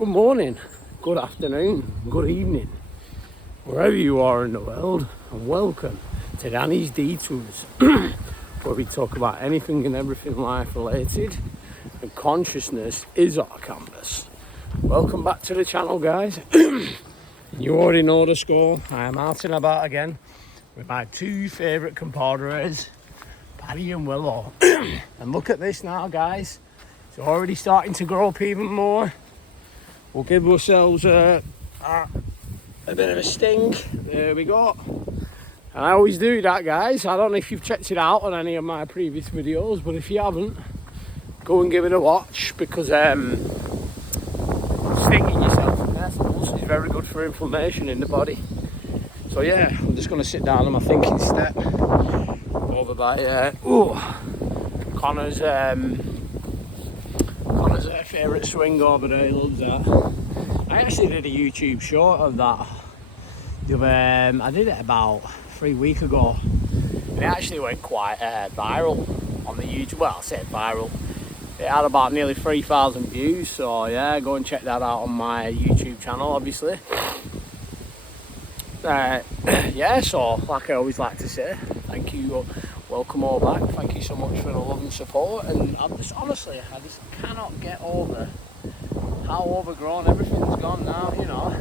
Good morning, good afternoon, good evening, wherever you are in the world, and welcome to Danny's Detours, where we talk about anything and everything life related, and consciousness is our canvas. Welcome back to the channel, guys. You already know the score. I am out and about again with my two favourite compadres, Paddy and Willow. And look at this now, guys. It's already starting to grow up even more. We'll give ourselves a bit of a sting. There we go. And I always do that, guys. I don't know if you've checked it out on any of my previous videos, but if you haven't, go and give it a watch, because stinging yourself in nettles is very good for inflammation in the body. So yeah, I'm just going to sit down on my thinking step over by Connor's favourite swing over there. He loves that. I actually did a YouTube short of that. I did it about 3 weeks ago. And it actually went quite viral on the YouTube. Well, I said viral. It had about nearly 3,000 views. So yeah, go and check that out on my YouTube channel, obviously. Yeah, so like I always like to say, thank you. Welcome all back. Thank you so much for the love and support. And I just cannot get over how overgrown everything's gone now, you know.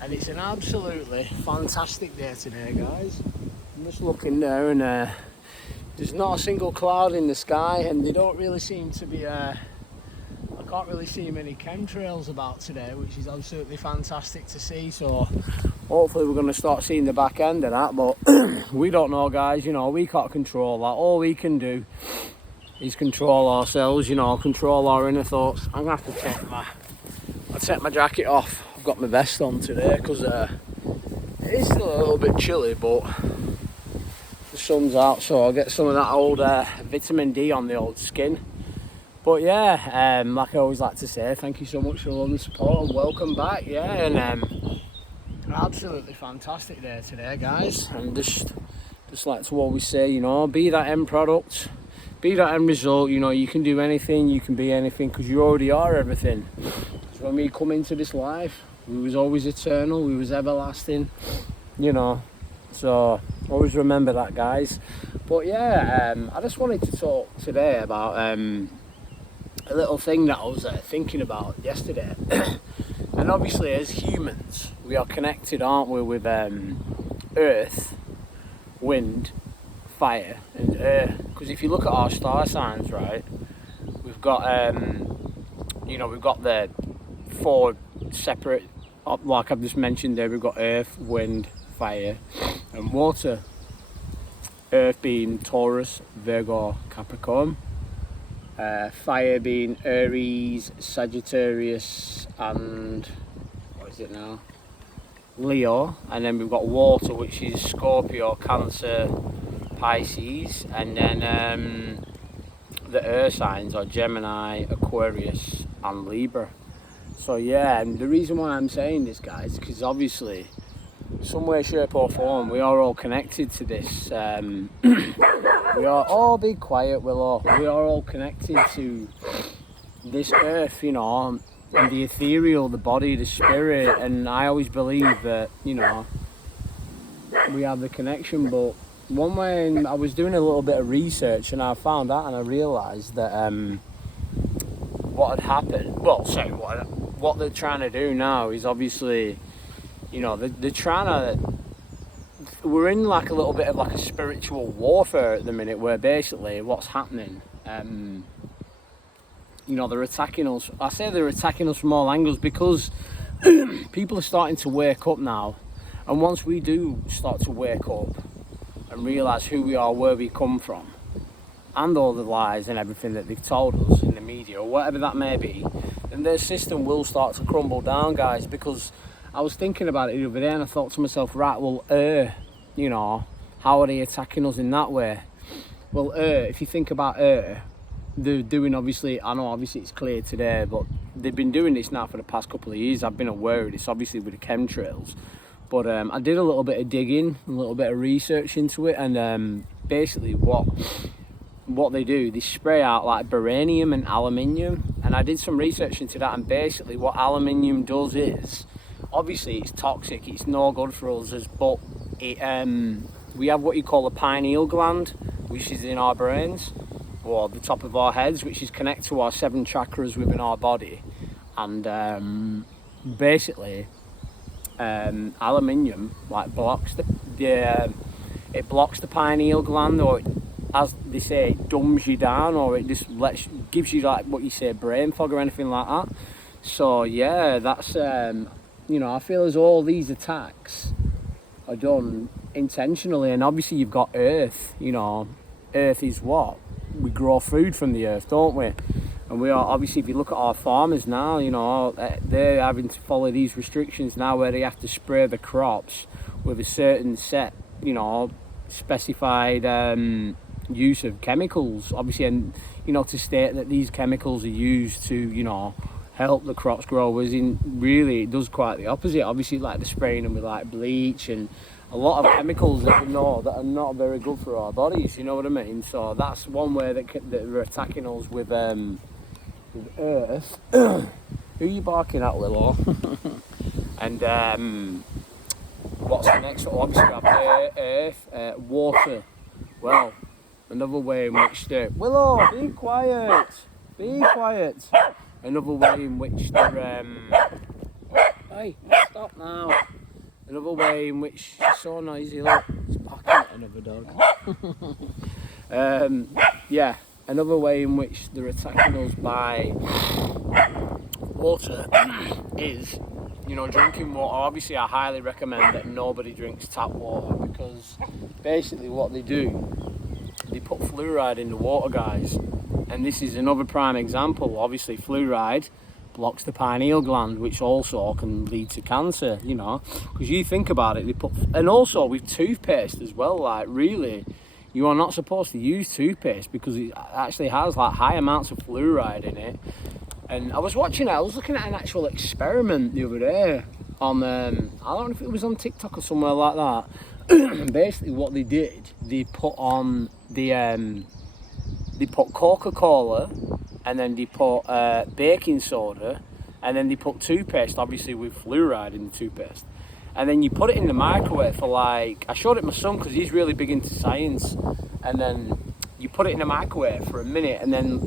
And it's an absolutely fantastic day today, guys. I'm just looking there, and there's not a single cloud in the sky, and they don't really seem to be. I can't really see many chemtrails about today, which is absolutely fantastic to see. So hopefully we're going to start seeing the back end of that, but we don't know, guys. You know, we can't control that. All we can do is control ourselves, you know, control our inner thoughts. I'm going to have to take my jacket off. I've got my vest on today because it is still a little bit chilly, but the sun's out, so I'll get some of that old vitamin D on the old skin. But yeah, like I always like to say, thank you so much for the love and support, and welcome back. Yeah, and an absolutely fantastic day today, guys. And just like to always say, you know, be that end product, be that end result. You know, you can do anything, you can be anything, because you already are everything. So when we come into this life, we was always eternal, we was everlasting, you know. So always remember that, guys. But yeah, I just wanted to talk today about a little thing that I was thinking about yesterday. And obviously, as humans, we are connected, aren't we, with earth, wind, fire and air. Because if you look at our star signs, right, we've got we've got the 4 separate, like I've just mentioned there. We've got earth, wind, fire and water. Earth being Taurus, Virgo, Capricorn. Fire being Aries, Sagittarius and what is it now? Leo. And then we've got water, which is Scorpio, Cancer, Pisces. And then the earth signs are Gemini, Aquarius and Libra. So yeah, and the reason why I'm saying this, guys, because obviously some way, shape or form we are all connected to this. We are all, be quiet, Willow. We are all connected to this earth, you know, and the ethereal, the body, the spirit. And I always believe that, you know, we have the connection. But one way, I was doing a little bit of research and I found out, and I realised that what had happened, what they're trying to do now is obviously, you know, they're trying to, we're in like a little bit of like a spiritual warfare at the minute, where basically what's happening, you know, they're attacking us. I say they're attacking us from all angles because people are starting to wake up now. And once we do start to wake up and realise who we are, where we come from, and all the lies and everything that they've told us in the media or whatever that may be, then their system will start to crumble down, guys. Because I was thinking about it the other day and I thought to myself, right, well, you know, how are they attacking us in that way? Well, if you think about they're doing, obviously, I know obviously it's clear today, but they've been doing this now for the past couple of years. I've been aware of this, obviously, with the chemtrails. But I did a little bit of digging, a little bit of research into it, and basically what they do, they spray out like barium and aluminium And I did some research into that, and basically what aluminium does is, obviously it's toxic, it's no good for us, but it, we have what you call a pineal gland, which is in our brains, or the top of our heads, which is connected to our 7 chakras within our body. And basically, aluminium like blocks it blocks the pineal gland, or it, as they say, it dumbs you down, or it just gives you like what you say, brain fog or anything like that. So yeah, that's you know, I feel as all these attacks are done intentionally. And obviously you've got Earth, you know, Earth is what? We grow food from the earth, don't we? And we are, obviously, if you look at our farmers now, you know, they're having to follow these restrictions now where they have to spray the crops with a certain set, you know, specified use of chemicals, obviously, and, you know, to state that these chemicals are used to, you know, help the crops grow, whereas in really it does quite the opposite. Obviously, like the spraying them with like bleach and a lot of chemicals that we know that are not very good for our bodies, you know what I mean? So that's one way that they're attacking us with Earth. Who are you barking at, Willow? And what's the next one? Obviously we have Earth, water. Well, another way in which they... Willow, be quiet! Be quiet! Another way in which they're... Hey, stop now! Another way in which she's so noisy, look, it's barking at another dog. Yeah, another way in which they're attacking us by water is, you know, drinking water. Obviously, I highly recommend that nobody drinks tap water, because basically what they do, they put fluoride in the water, guys. And this is another prime example. Obviously, fluoride blocks the pineal gland, which also can lead to cancer, you know, because you think about it, they put, and also with toothpaste as well, like really, you are not supposed to use toothpaste because it actually has like high amounts of fluoride in it. And I was looking at an actual experiment the other day on, I don't know if it was on TikTok or somewhere like that. Basically what they did, they put on they put Coca-Cola, and then they put baking soda, and then they put toothpaste, obviously with fluoride in the toothpaste. And then you put it in the microwave for like, I showed it to my son because he's really big into science, and then you put it in the microwave for a minute, and then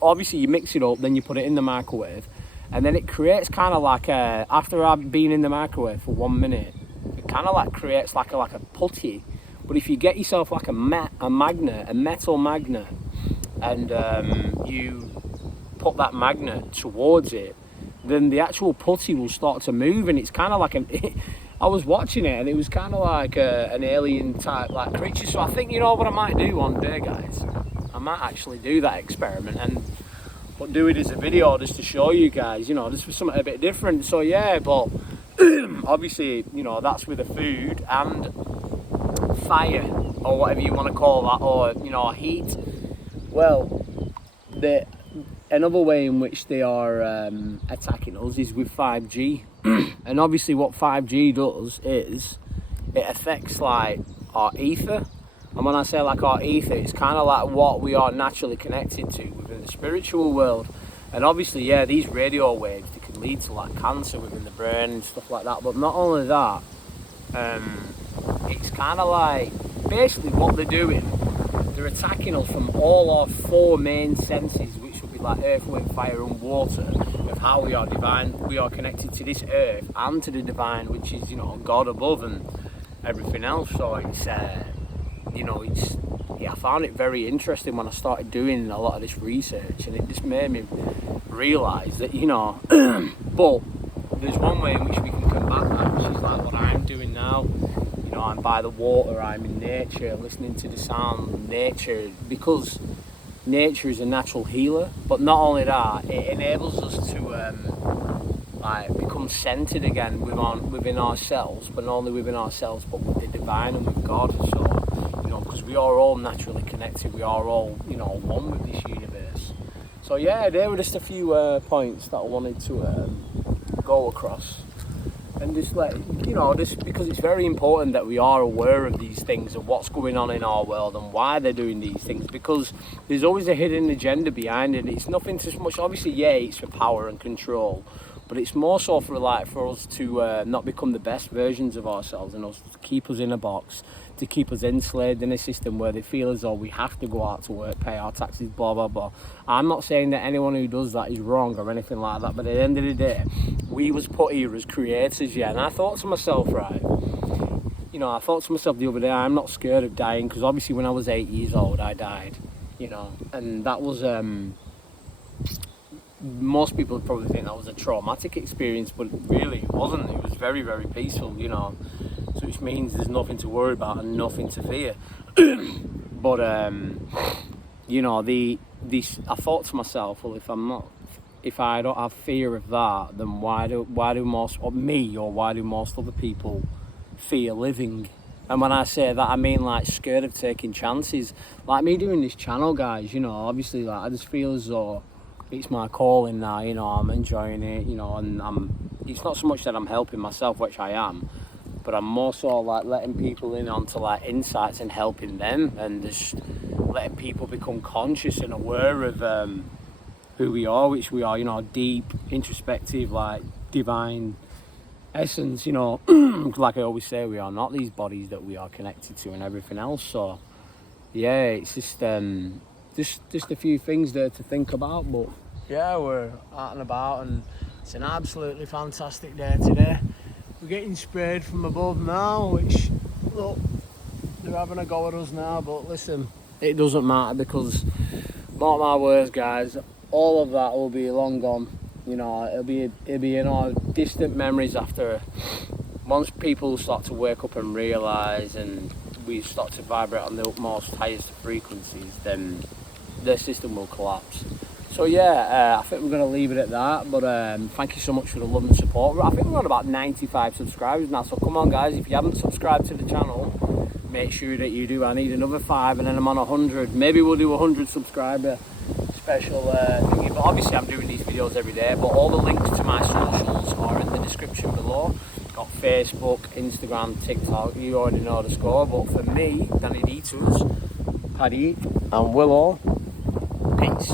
obviously you mix it up, then you put it in the microwave, and then it creates kind of like a, after I've been in the microwave for 1 minute, it kind of like creates like a putty. But if you get yourself like a metal magnet, and you put that magnet towards it, then the actual putty will start to move, and it's kind of like I was watching it and it was kind of like an alien type like creature. So I think, you know what I might do one day, guys, I might actually do that experiment but do it as a video just to show you guys, you know, just for something a bit different. So yeah, but obviously, you know, that's with the food and fire, or whatever you want to call that, or, you know, heat. Well, another way in which they are attacking us is with 5G. And obviously what 5G does is it affects like our ether. And when I say like our ether, it's kind of like what we are naturally connected to within the spiritual world. And obviously, yeah, these radio waves, they can lead to like cancer within the brain and stuff like that. But not only that, it's kind of like, basically what they're doing, they're attacking us from all our 4 main senses, which would be like earth, wind, fire and water, of how we are divine, we are connected to this earth and to the divine, which is, you know, God above and everything else. So it's, you know, it's, yeah, I found it very interesting when I started doing a lot of this research, and it just made me realise that, you know, but there's one way in which we can combat that, which is like what I'm doing now. You know, I'm by the water, I'm in nature, listening to the sound of nature, because nature is a natural healer. But not only that, it enables us to like become centered again within ourselves, but not only within ourselves, but with the divine and with God. So, you know, because we are all naturally connected, we are all, you know, one with this universe. So yeah, there were just a few points that I wanted to go across. and just let, you know, just because it's very important that we are aware of these things and what's going on in our world and why they're doing these things, because there's always a hidden agenda behind it. It's nothing too much, obviously, yeah, it's for power and control, but it's more so for us to not become the best versions of ourselves, and us to keep us in a box, to keep us enslaved in a system where they feel as though we have to go out to work, pay our taxes, blah blah blah. I'm not saying that anyone who does that is wrong or anything like that, but at the end of the day, we was put here as creators, yeah. And I thought to myself, right, you know, I thought to myself the other day, I'm not scared of dying, because obviously when I was 8 years old I died, you know, and that was most people would probably think that was a traumatic experience, but really it wasn't. It was very, very peaceful, you know, so which means there's nothing to worry about and nothing to fear. But you know, I thought to myself, well, if I don't have fear of that, then why do most other people fear living? And when I say that, I mean like scared of taking chances. Like me doing this channel, guys, you know, obviously, like, I just feel as though it's my calling now, you know, I'm enjoying it, you know, and it's not so much that I'm helping myself, which I am, but I'm more so like letting people in onto like insights and helping them, and just letting people become conscious and aware of who we are, which we are, you know, deep, introspective, like divine essence, you know. Like I always say, we are not these bodies that we are connected to and everything else. So yeah, it's just a few things there to think about. But yeah, we're out and about, and it's an absolutely fantastic day today. We're getting sprayed from above now, which, look, they're having a go at us now, but listen, it doesn't matter, because, mark my words, guys, all of that will be long gone. You know, it'll be in our distant memories after, once people start to wake up and realise, and we start to vibrate on the utmost highest frequencies, then the system will collapse. So yeah, I think we're going to leave it at that, but thank you so much for the love and support. I think we're on about 95 subscribers now, so come on guys, if you haven't subscribed to the channel, make sure that you do. I need another 5 and then I'm on 100. Maybe we'll do a 100 subscriber special thingy, but obviously I'm doing these videos every day. But all the links to my socials are in the description below. Got Facebook, Instagram, TikTok, you already know the score. But for me, Danny Detours, Paddy and Willow, peace.